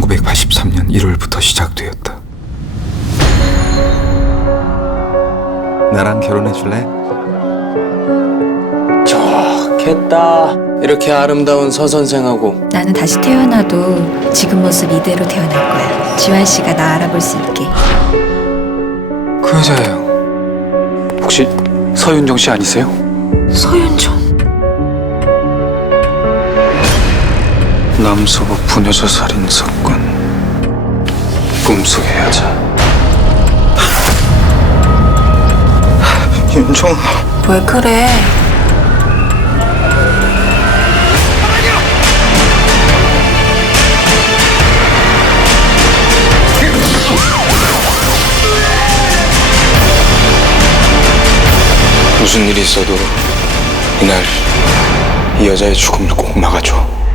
1983년 1월부터 시작되었다. 나랑 결혼해 줄래? 좋겠다. 이렇게 아름다운 서 선생하고 나는 다시 태어나도 지금 모습 이대로 태어날 거야. 지환 씨가 나 알아볼 수 있게. 그 여자예요. 혹시 서윤정 씨 아니세요? 서윤정. 남서부 부녀자 살인 사건. 꿈속의 여자. 윤정. 왜 그래? 무슨 일이 있어도 이날 이 여자의 죽음을 꼭 막아줘.